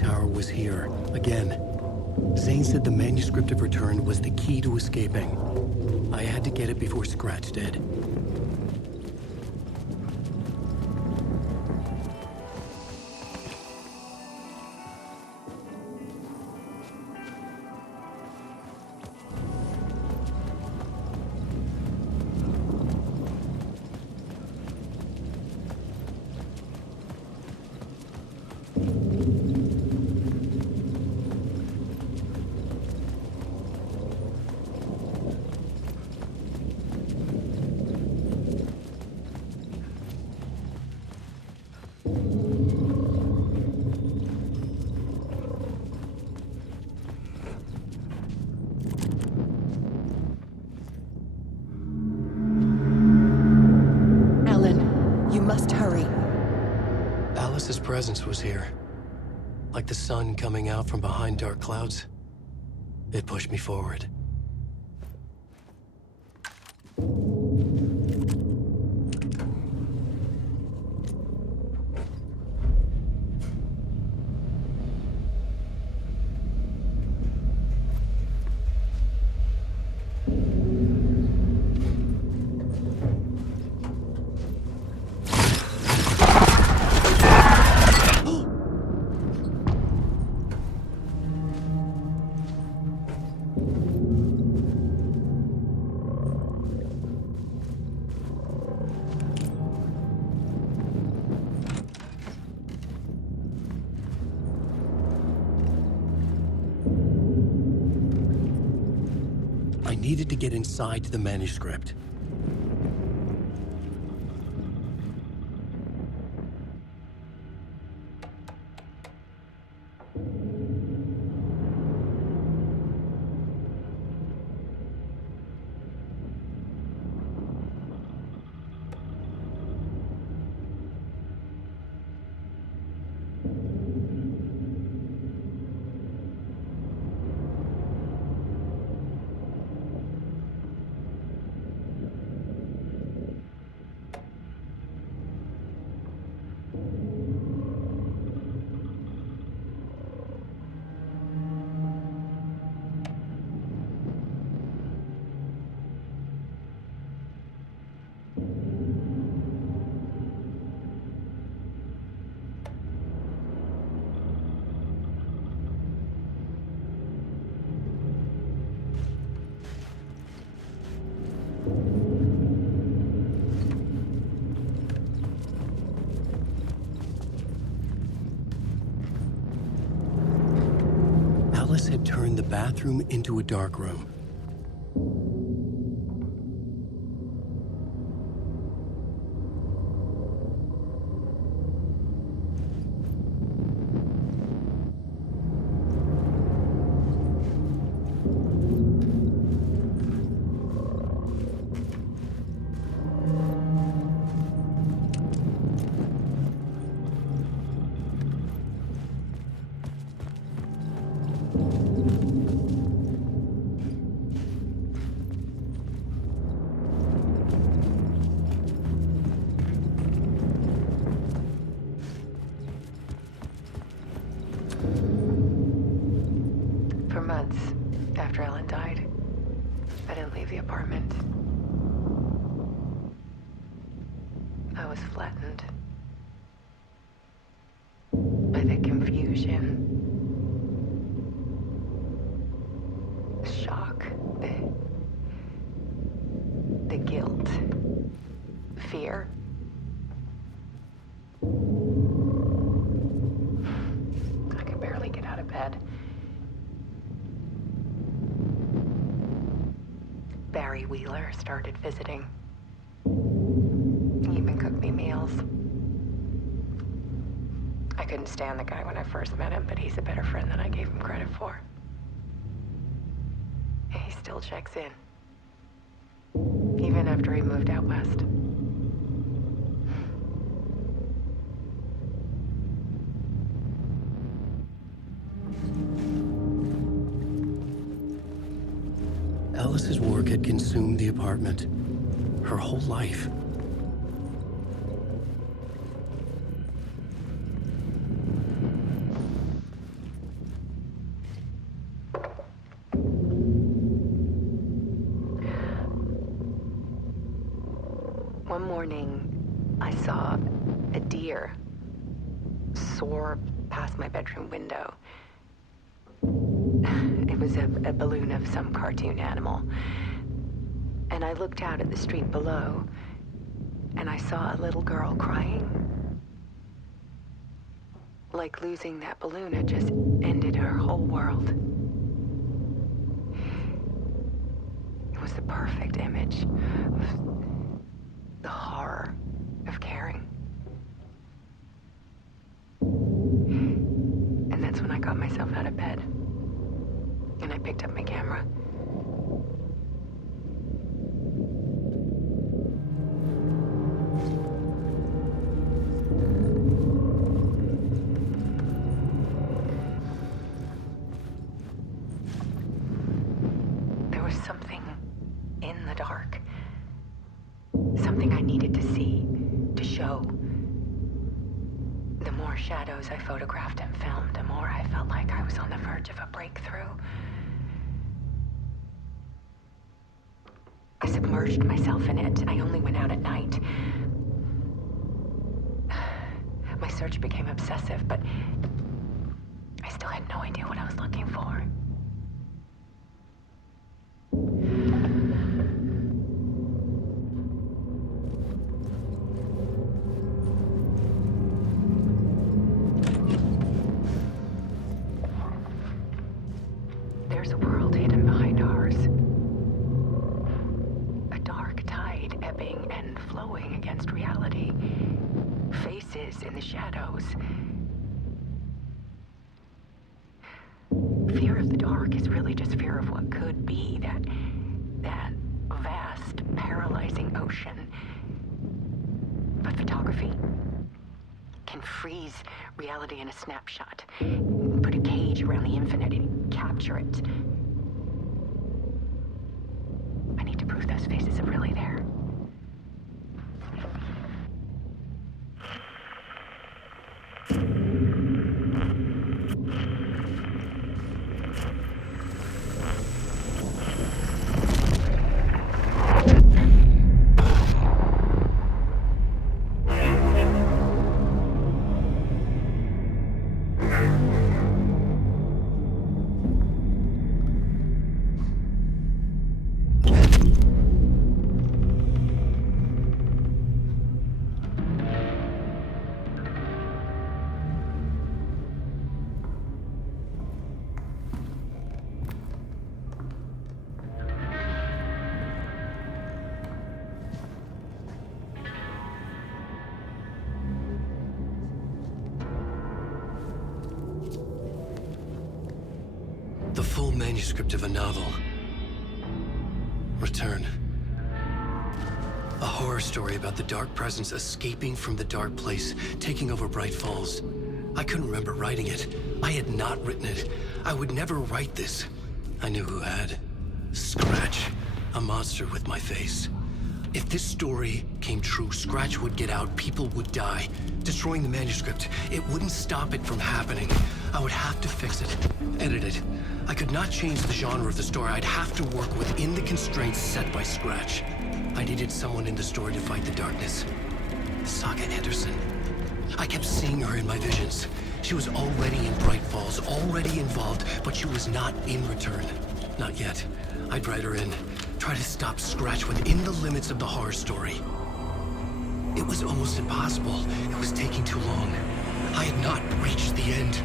tower was here, again. Zane said the manuscript of Return was the key to escaping. I had to get it before Scratch did. Alice's presence was here. Like the sun coming out from behind dark clouds. It pushed me forward. I needed to get inside the manuscript. Alice had turned the bathroom into a dark room. For months after Ellen died, I didn't leave the apartment. I was flattened by the confusion, the shock, the guilt, fear. I could barely get out of bed. Barry Wheeler started visiting. He even cooked me meals. I couldn't stand the guy when I first met him, but he's a better friend than I gave him credit for. And he still checks in. Even after he moved out west. Alice's work had consumed the apartment. Her whole life. morning, I saw a deer soar past my bedroom window. It was a balloon of some cartoon animal. And I looked out at the street below, and I saw a little girl crying. Like losing that balloon had just ended her whole world. It was the perfect image of the horror of caring. And that's when I got myself out of bed. And I picked up my camera. There was something in the dark. Something I needed to see, to show. The more shadows I photographed and filmed, the more I felt like I was on the verge of a breakthrough. I submerged myself in it. I only went out at night. My search became obsessive, but I still had no idea what I was looking for. There's a world hidden behind ours. A dark tide ebbing and flowing against reality. Faces in the shadows. Fear of the dark is really just fear of what could be, that vast, paralyzing ocean. But photography can freeze reality in a snapshot, put a cage around the infinite and capture it. I need to prove those faces are really there. The full manuscript of a novel. Return. A horror story about the dark presence escaping from the dark place, taking over Bright Falls. I couldn't remember writing it. I had not written it. I would never write this. I knew who had. Scratch. A monster with my face. If this story came true, Scratch would get out, people would die. Destroying the manuscript, it wouldn't stop it from happening. I would have to fix it, edit it. I could not change the genre of the story. I'd have to work within the constraints set by Scratch. I needed someone in the story to fight the darkness. Saga Anderson. I kept seeing her in my visions. She was already in Bright Falls, already involved, but she was not in Return. Not yet. I'd write her in. Try to stop Scratch within the limits of the horror story. It was almost impossible. It was taking too long. I had not reached the end.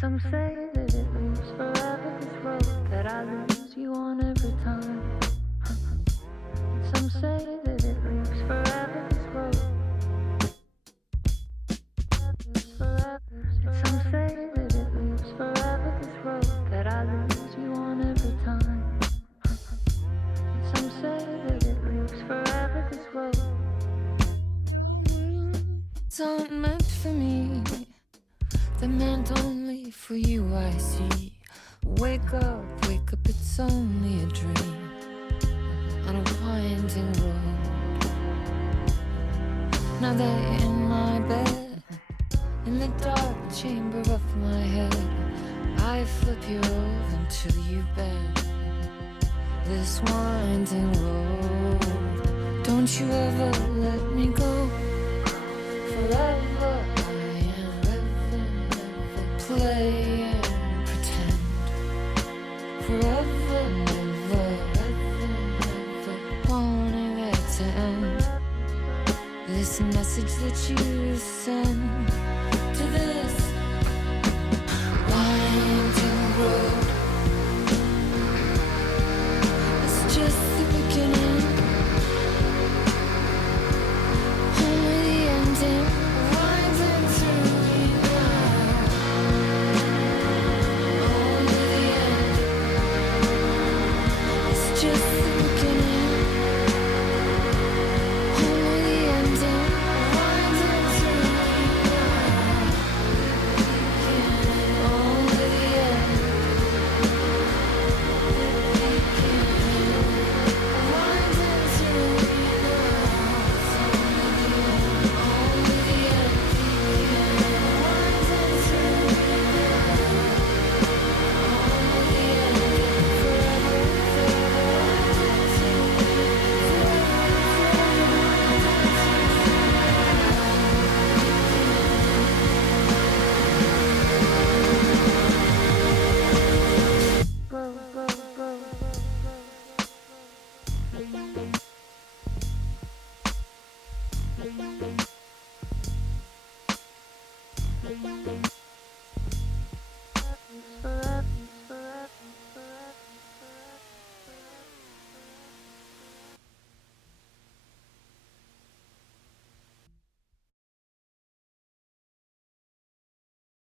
Some say that it lives forever, this road that I lose you on every time. Some say that it lives forever, this road. Some say that it lives forever, this road that I lose you on every time. Some say that it lives forever, this road. It's not meant for me. They're meant only for you, I see. Wake up, it's only a dream on a winding road. Now they're in my bed, in the dark chamber of my head. I flip you over until you bend this winding road. Don't you ever let me go. Forever I am play and pretend. Forever, never, wanting it to end. This message that you send